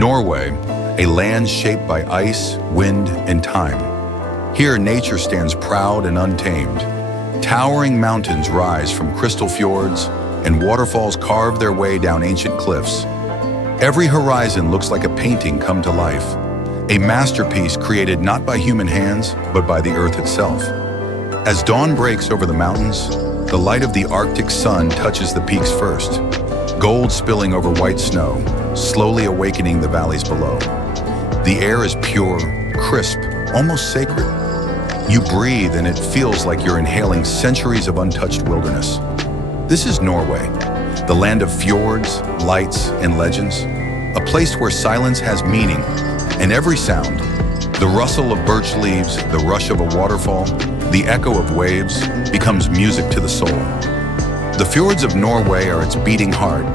Norway, a land shaped by ice, wind, and time. Here, nature stands proud and untamed. Towering mountains rise from crystal fjords, and waterfalls carve their way down ancient cliffs. Every horizon looks like a painting come to life, a masterpiece created not by human hands, but by the earth itself. As dawn breaks over the mountains, the light of the Arctic sun touches the peaks first, gold spilling over white snow, slowly awakening the valleys below. The air is pure, crisp, almost sacred. You breathe and it feels like you're inhaling centuries of untouched wilderness. This is Norway, the land of fjords, lights, and legends, a place where silence has meaning, and every sound, the rustle of birch leaves, the rush of a waterfall, the echo of waves, becomes music to the soul. The fjords of Norway are its beating heart.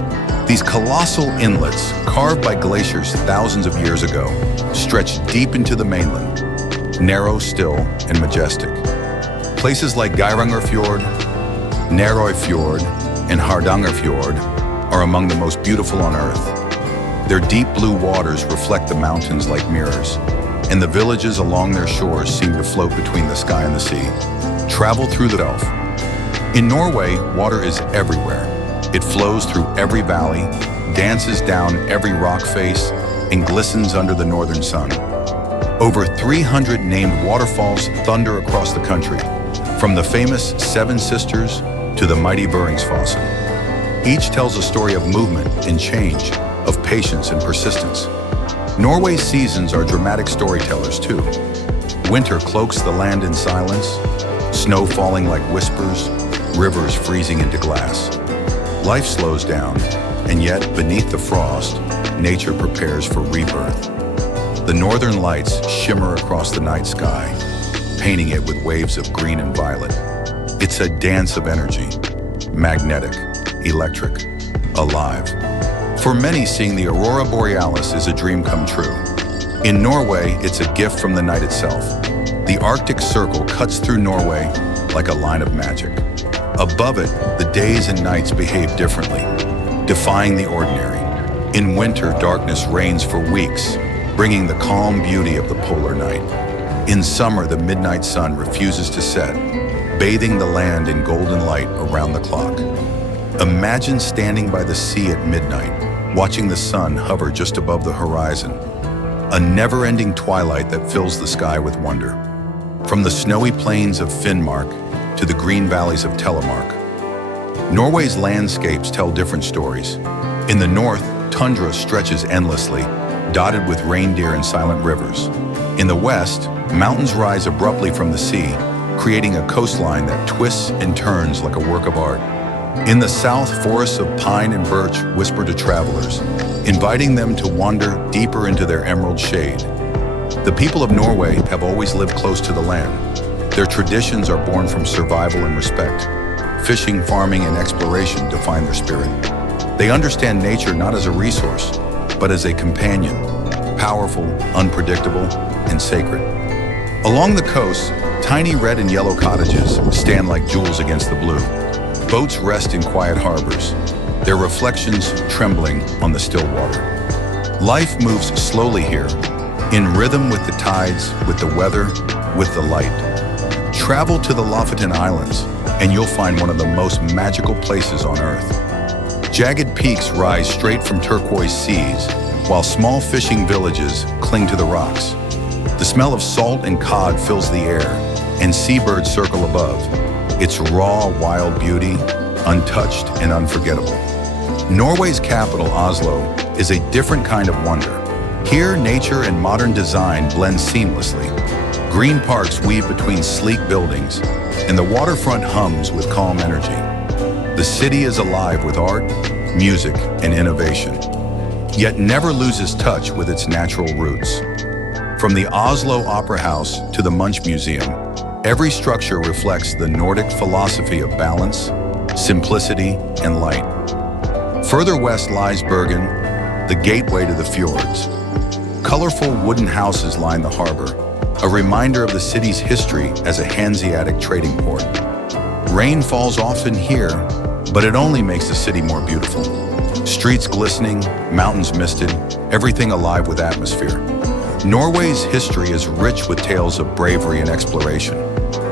These colossal inlets, carved by glaciers thousands of years ago, stretch deep into the mainland, narrow, still, and majestic. Places like Geirangerfjord, Fjord, and Hardangerfjord are among the most beautiful on Earth. Their deep blue waters reflect the mountains like mirrors, and the villages along their shores seem to float between the sky and the sea. Travel through the Gulf. In Norway, water is everywhere. It flows through every valley, dances down every rock face, and glistens under the northern sun. Over 300 named waterfalls thunder across the country, from the famous Seven Sisters to the mighty Veringsfossen. Each tells a story of movement and change, of patience and persistence. Norway's seasons are dramatic storytellers too. Winter cloaks the land in silence, snow falling like whispers, rivers freezing into glass. Life slows down, and yet beneath the frost, nature prepares for rebirth. The northern lights shimmer across the night sky, painting it with waves of green and violet. It's a dance of energy, magnetic, electric, alive. For many, seeing the aurora borealis is a dream come true. In Norway, it's a gift from the night itself. The Arctic Circle cuts through Norway like a line of magic. Above it, the days and nights behave differently, defying the ordinary. In winter, darkness reigns for weeks, bringing the calm beauty of the polar night. In summer, the midnight sun refuses to set, bathing the land in golden light around the clock. Imagine standing by the sea at midnight, watching the sun hover just above the horizon, a never-ending twilight that fills the sky with wonder. From the snowy plains of Finnmark to the green valleys of Telemark, Norway's landscapes tell different stories. In the north, tundra stretches endlessly, dotted with reindeer and silent rivers. In the west, mountains rise abruptly from the sea, creating a coastline that twists and turns like a work of art. In the south, forests of pine and birch whisper to travelers, inviting them to wander deeper into their emerald shade. The people of Norway have always lived close to the land. Their traditions are born from survival and respect. Fishing, farming, and exploration define their spirit. They understand nature not as a resource, but as a companion, powerful, unpredictable, and sacred. Along the coast, tiny red and yellow cottages stand like jewels against the blue. Boats rest in quiet harbors, their reflections trembling on the still water. Life moves slowly here, in rhythm with the tides, with the weather, with the light. Travel to the Lofoten Islands, and you'll find one of the most magical places on Earth. Jagged peaks rise straight from turquoise seas, while small fishing villages cling to the rocks. The smell of salt and cod fills the air, and seabirds circle above. Its raw, wild beauty, untouched and unforgettable. Norway's capital, Oslo, is a different kind of wonder. Here, nature and modern design blend seamlessly. Green parks weave between sleek buildings, and the waterfront hums with calm energy. The city is alive with art, music, and innovation, yet never loses touch with its natural roots. From the Oslo Opera House to the Munch Museum, every structure reflects the Nordic philosophy of balance, simplicity, and light. Further west lies Bergen, the gateway to the fjords. Colorful wooden houses line the harbor, a reminder of the city's history as a Hanseatic trading port. Rain falls often here, but it only makes the city more beautiful. Streets glistening, mountains misted, everything alive with atmosphere. Norway's history is rich with tales of bravery and exploration.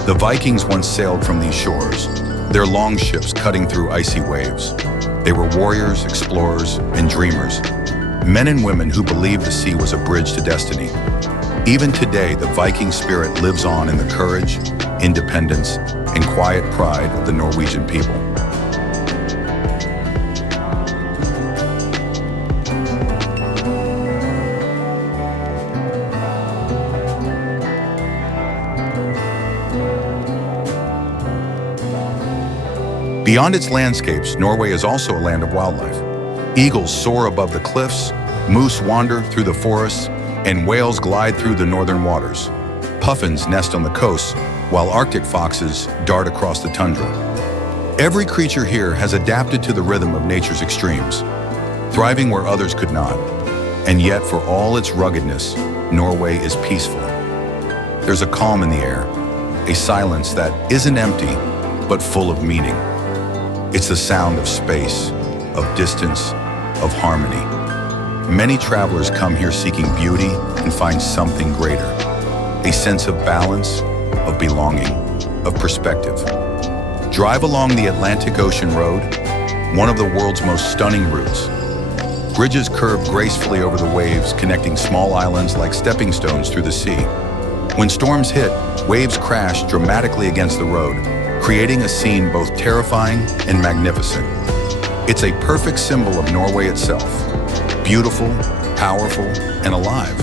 The Vikings once sailed from these shores, their long ships cutting through icy waves. They were warriors, explorers, and dreamers, men and women who believed the sea was a bridge to destiny. Even today, the Viking spirit lives on in the courage, independence, and quiet pride of the Norwegian people. Beyond its landscapes, Norway is also a land of wildlife. Eagles soar above the cliffs, moose wander through the forests, and whales glide through the northern waters. Puffins nest on the coasts, while Arctic foxes dart across the tundra. Every creature here has adapted to the rhythm of nature's extremes, thriving where others could not. And yet, for all its ruggedness, Norway is peaceful. There's a calm in the air, a silence that isn't empty, but full of meaning. It's the sound of space, of distance, of harmony. Many travelers come here seeking beauty and find something greater, a sense of balance, of belonging, of perspective. Drive along the Atlantic Ocean Road, one of the world's most stunning routes. Bridges curve gracefully over the waves, connecting small islands like stepping stones through the sea. When storms hit, waves crash dramatically against the road, creating a scene both terrifying and magnificent. It's a perfect symbol of Norway itself, beautiful, powerful, and alive.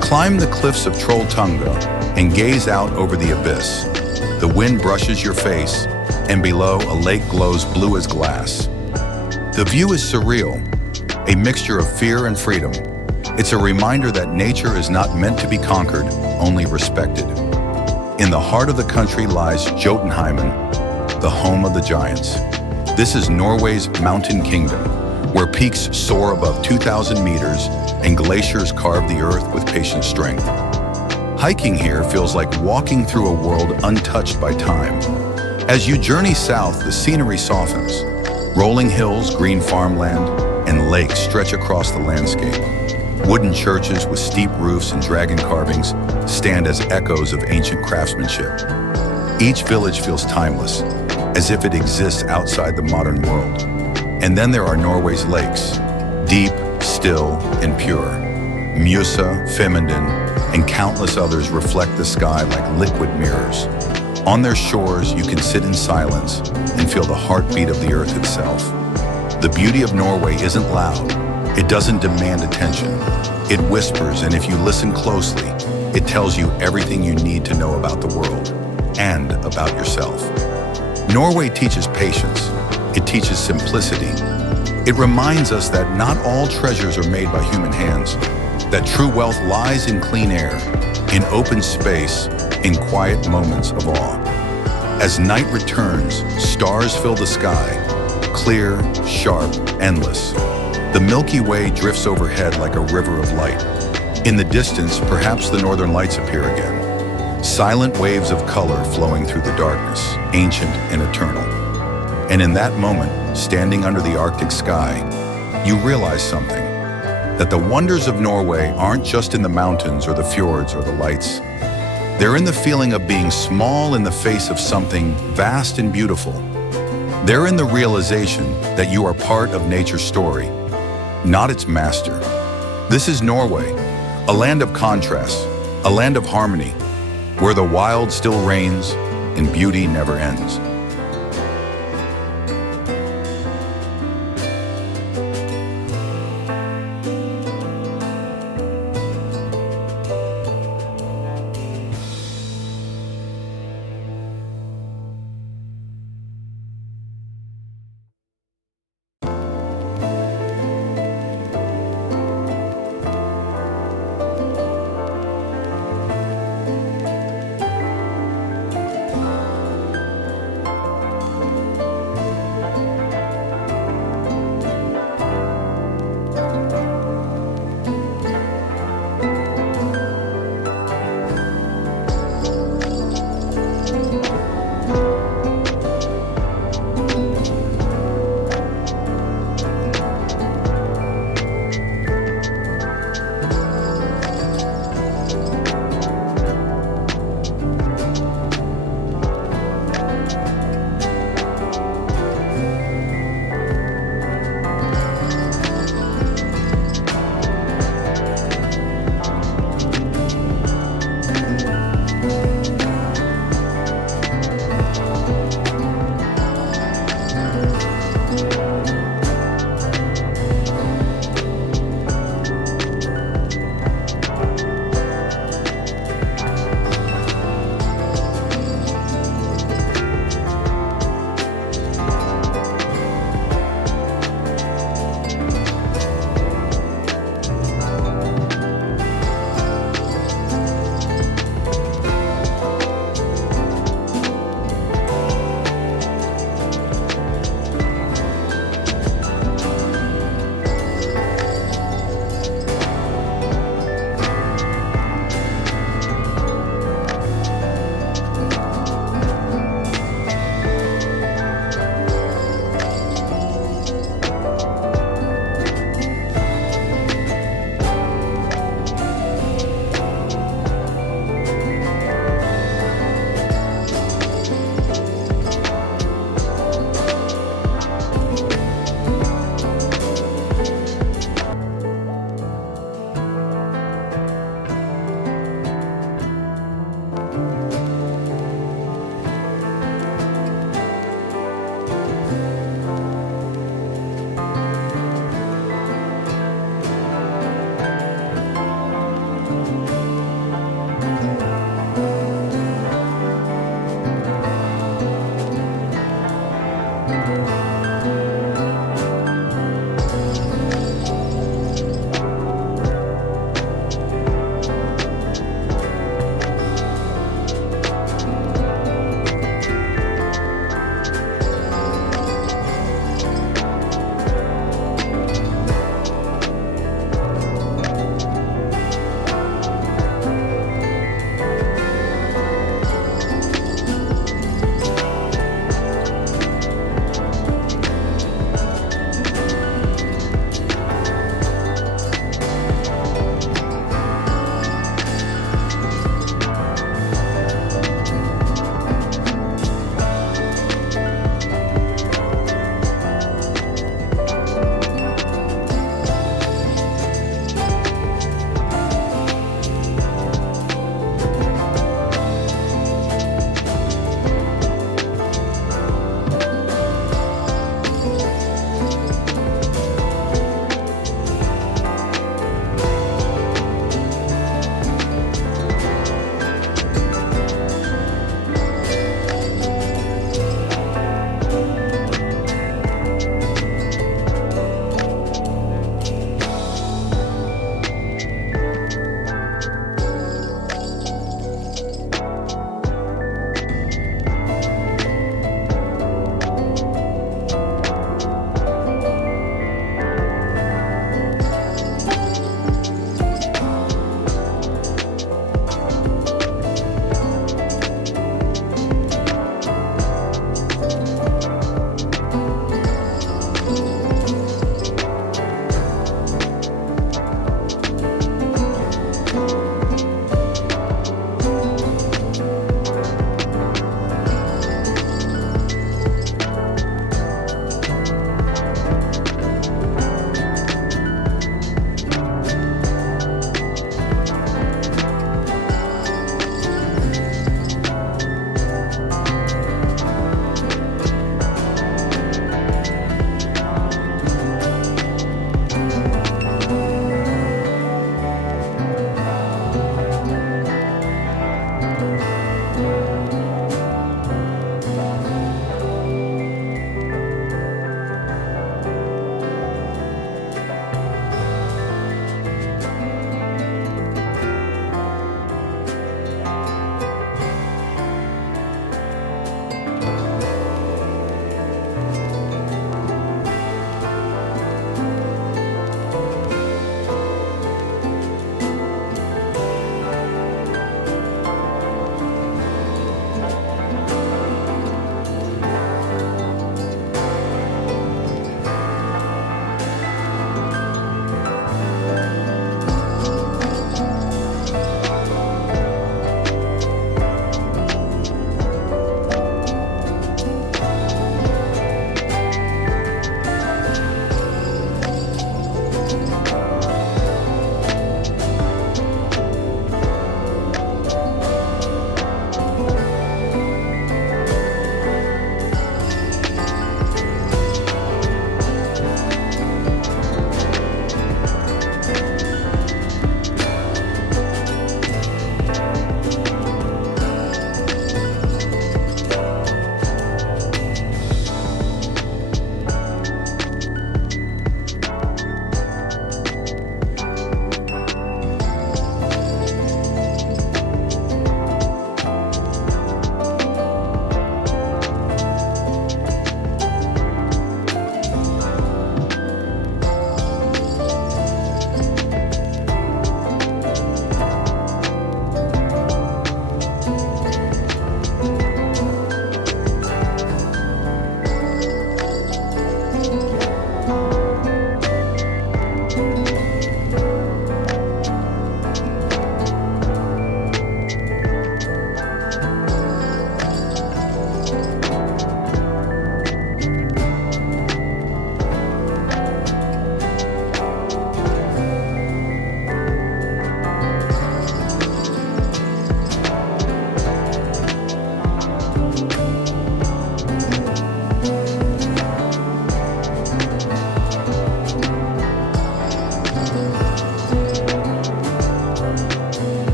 Climb the cliffs of Trolltunga and gaze out over the abyss. The wind brushes your face, and below, a lake glows blue as glass. The view is surreal, a mixture of fear and freedom. It's a reminder that nature is not meant to be conquered, only respected. In the heart of the country lies Jotunheimen, the home of the giants. This is Norway's mountain kingdom, where peaks soar above 2,000 meters and glaciers carve the earth with patient strength. Hiking here feels like walking through a world untouched by time. As you journey south, the scenery softens. Rolling hills, green farmland, and lakes stretch across the landscape. Wooden churches with steep roofs and dragon carvings stand as echoes of ancient craftsmanship. Each village feels timeless, as if it exists outside the modern world. And then there are Norway's lakes, deep, still, and pure. Mjøsa, Femundin, and countless others reflect the sky like liquid mirrors. On their shores, you can sit in silence and feel the heartbeat of the earth itself. The beauty of Norway isn't loud. It doesn't demand attention. It whispers, and if you listen closely, it tells you everything you need to know about the world and about yourself. Norway teaches patience. It teaches simplicity. It reminds us that not all treasures are made by human hands, that true wealth lies in clean air, in open space, in quiet moments of awe. As night returns, stars fill the sky, clear, sharp, endless. The Milky Way drifts overhead like a river of light. In the distance, perhaps the northern lights appear again. Silent waves of color flowing through the darkness, ancient and eternal. And in that moment, standing under the Arctic sky, you realize something. That the wonders of Norway aren't just in the mountains or the fjords or the lights. They're in the feeling of being small in the face of something vast and beautiful. They're in the realization that you are part of nature's story, not its master. This is Norway, a land of contrasts, a land of harmony, where the wild still reigns and beauty never ends.